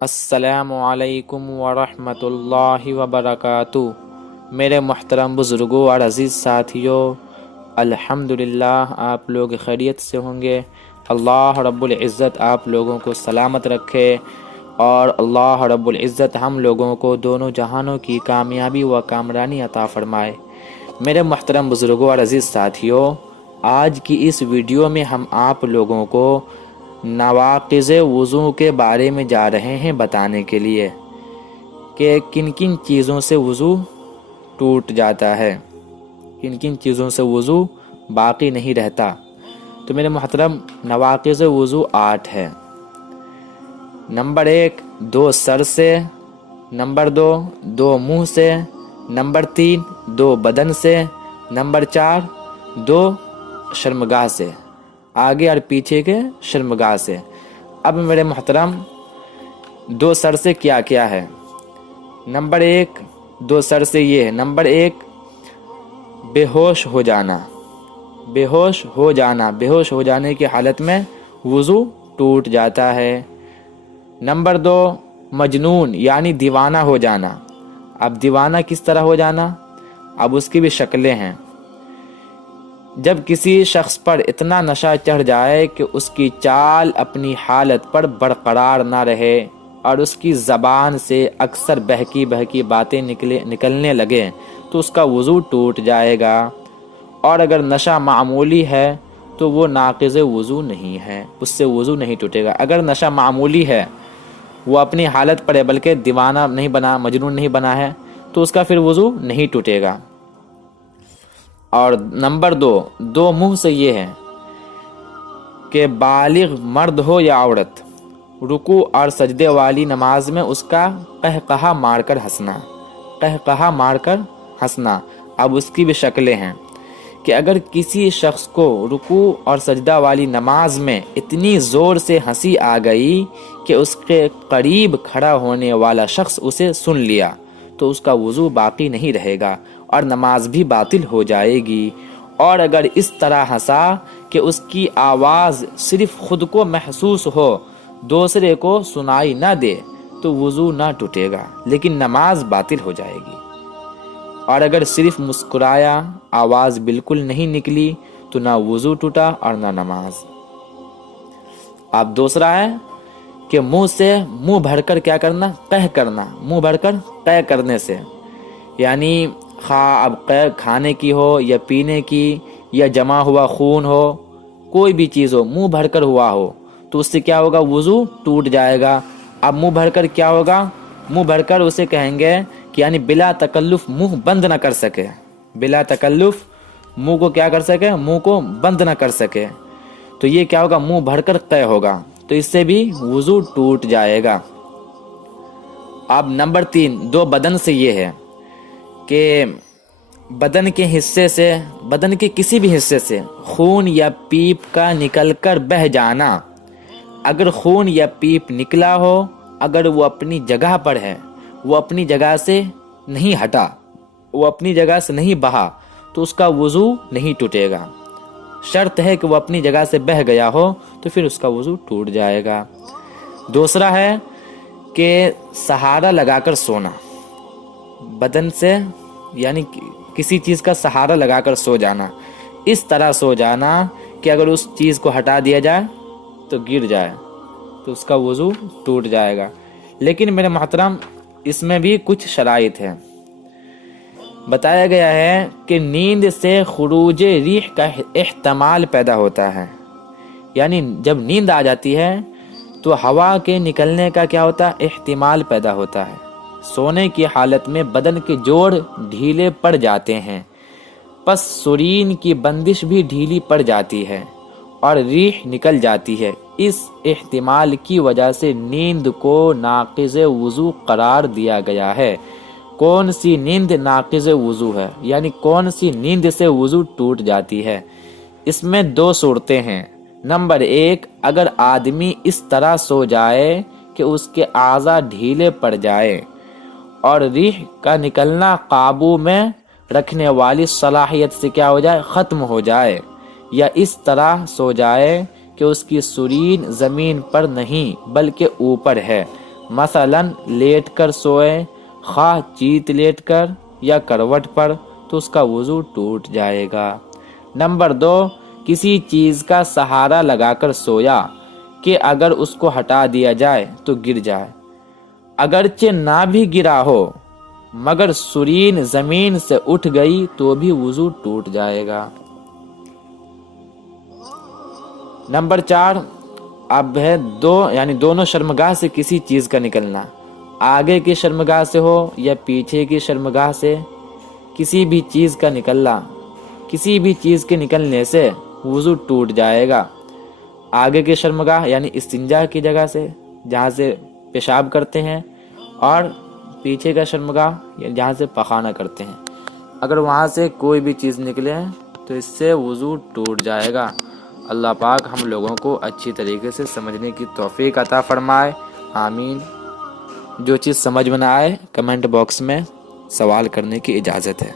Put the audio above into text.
السلام علیکم ورحمۃ اللہ وبرکاتہ۔ میرے محترم بزرگوں اور عزیز ساتھیوں، الحمدللہ آپ لوگ خیریت سے ہوں گے۔ اللہ رب العزت آپ لوگوں کو سلامت رکھے اور اللہ رب العزت ہم لوگوں کو دونوں جہانوں کی کامیابی و کامرانی عطا فرمائے۔ میرے محترم بزرگوں اور عزیز ساتھیوں، آج کی اس ویڈیو میں ہم آپ لوگوں کو نواقض وضو کے بارے میں جا رہے ہیں بتانے کے لیے کہ کن کن چیزوں سے وضو ٹوٹ جاتا ہے، کن کن چیزوں سے وضو باقی نہیں رہتا۔ تو میرے محترم، نواقض وضو 8 ہے۔ نمبر 1، 2 سر سے، نمبر 2، 2 منہ سے، نمبر 3، 2 بدن سے، نمبر 4، 2 شرمگاہ سے، آگے اور پیچھے کے شرمگاہ سے۔ اب میرے محترم، 2 سر سے کیا کیا ہے؟ نمبر 1، 2 سر سے یہ ہے۔ نمبر 1، بے ہوش ہو جانا، بے ہوش ہو جانا، بے ہوش ہو جانے کی حالت میں وضو ٹوٹ جاتا ہے۔ نمبر 2، مجنون یعنی دیوانہ ہو جانا۔ اب دیوانہ کس طرح ہو جانا؟ اب اس کی بھی شکلیں ہیں۔ جب کسی شخص پر اتنا نشہ چڑھ جائے کہ اس کی چال اپنی حالت پر برقرار نہ رہے اور اس کی زبان سے اکثر بہکی بہکی باتیں نکلنے لگیں تو اس کا وضو ٹوٹ جائے گا۔ اور اگر نشہ معمولی ہے تو وہ ناقض وضو نہیں ہے، اس سے وضو نہیں ٹوٹے گا۔ اگر نشہ معمولی ہے، وہ اپنی حالت پر ہے، بلکہ دیوانہ نہیں بنا، مجنون نہیں بنا ہے، تو اس کا پھر وضو نہیں ٹوٹے گا۔ اور نمبر 2 منہ سے یہ ہے کہ بالغ مرد ہو یا عورت، رکوع اور سجدے والی نماز میں اس کا قہقہا مار کر ہنسنا، قہقہا مار کر ہنسنا۔ اب اس کی بھی شکلیں ہیں کہ اگر کسی شخص کو رکوع اور سجدہ والی نماز میں اتنی زور سے ہنسی آ گئی کہ اس کے قریب کھڑا ہونے والا شخص اسے سن لیا تو اس کا وضو باقی نہیں رہے گا اور نماز بھی باطل ہو جائے گی۔ اور اگر اس طرح ہنسا کہ اس کی آواز صرف خود کو محسوس ہو، دوسرے کو سنائی نہ دے، تو وضو نہ ٹوٹے گا لیکن نماز باطل ہو جائے گی۔ اور اگر صرف مسکرایا، آواز بالکل نہیں نکلی، تو نہ وضو ٹوٹا اور نہ نماز۔ اب دوسرا ہے کہ منہ بھر کر کیا کرنا؟ قہ کرنا، منہ بھر کر قہ کرنے سے، یعنی خواہ اب قہ کھانے کی ہو یا پینے کی یا جمع ہوا خون ہو، کوئی بھی چیز ہو، منہ بھر کر ہوا ہو تو اس سے کیا ہوگا؟ وضو ٹوٹ جائے گا۔ اب منہ بھر کر کیا ہوگا؟ منہ بھر کر اسے کہیں گے کہ یعنی بلا تکلف منہ بند نہ کر سکے، بلا تکلف منہ کو کیا کر سکے؟ منہ کو بند نہ کر سکے، تو یہ کیا ہوگا؟ منہ بھر کر قے ہوگا، تو اس سے بھی وضو ٹوٹ جائے گا۔ اب نمبر 3، 2 بدن سے یہ ہے کہ بدن کے حصے سے، بدن کے کسی بھی حصے سے خون یا پیپ کا نکل کر بہہ جانا۔ اگر خون یا پیپ نکلا ہو، اگر وہ اپنی جگہ پر ہے، وہ اپنی جگہ سے نہیں ہٹا، وہ اپنی جگہ سے نہیں بہا، تو اس کا وضو نہیں ٹوٹے گا۔ شرط ہے کہ وہ اپنی جگہ سے بہہ گیا ہو تو پھر اس کا وضو ٹوٹ جائے گا۔ دوسرا ہے کہ سہارا لگا کر سونا، بدن سے یعنی کسی چیز کا سہارا لگا کر سو جانا، اس طرح سو جانا کہ اگر اس چیز کو ہٹا دیا جائے تو گر جائے تو اس کا وضو ٹوٹ جائے گا۔ لیکن میرے محترم، اس میں بھی کچھ شرائط ہیں۔ بتایا گیا ہے کہ نیند سے خروج ریح کا احتمال پیدا ہوتا ہے، یعنی جب نیند آ جاتی ہے تو ہوا کے نکلنے کا کیا ہوتا ہے؟ احتمال پیدا ہوتا ہے۔ سونے کی حالت میں بدن کے جوڑ ڈھیلے پڑ جاتے ہیں، پس سرین کی بندش بھی ڈھیلی پڑ جاتی ہے اور ریح نکل جاتی ہے۔ اس احتمال کی وجہ سے نیند کو ناقض وضو قرار دیا گیا ہے۔ کون سی نیند ناقض وضو ہے، یعنی کون سی نیند سے وضو ٹوٹ جاتی ہے؟ اس میں 2 صورتیں ہیں۔ نمبر 1، اگر آدمی اس طرح سو جائے کہ اس کے اعضاء ڈھیلے پڑ جائے اور ریح کا نکلنا قابو میں رکھنے والی صلاحیت سے کیا ہو جائے؟ ختم ہو جائے، یا اس طرح سو جائے کہ اس کی سرین زمین پر نہیں بلکہ اوپر ہے، مثلاً لیٹ کر سوئے، خواہ چیت لیٹ کر یا کروٹ پر، تو اس کا وضو ٹوٹ جائے گا۔ نمبر 2، کسی چیز کا سہارا لگا کر سویا کہ اگر اس کو ہٹا دیا جائے تو گر جائے، اگرچہ نہ بھی گرا ہو مگر سرین زمین سے اٹھ گئی تو بھی وضو ٹوٹ جائے گا۔ نمبر 4، اب ہے دونوں شرمگاہ سے کسی چیز کا نکلنا، آگے کی شرمگاہ سے ہو یا پیچھے کی شرمگاہ سے، کسی بھی چیز کا نکلنا، کسی بھی چیز کے نکلنے سے وضو ٹوٹ جائے گا۔ آگے کی شرمگاہ یعنی استنجا کی جگہ سے جہاں سے پیشاب کرتے ہیں، اور پیچھے کا شرمگاہ جہاں سے پخانہ کرتے ہیں، اگر وہاں سے کوئی بھی چیز نکلے تو اس سے وضو ٹوٹ جائے گا۔ اللہ پاک ہم لوگوں کو اچھی طریقے سے سمجھنے کی توفیق عطا فرمائے، آمین۔ جو چیز سمجھ میں نہ آئے کمنٹ باکس میں سوال کرنے کی اجازت ہے۔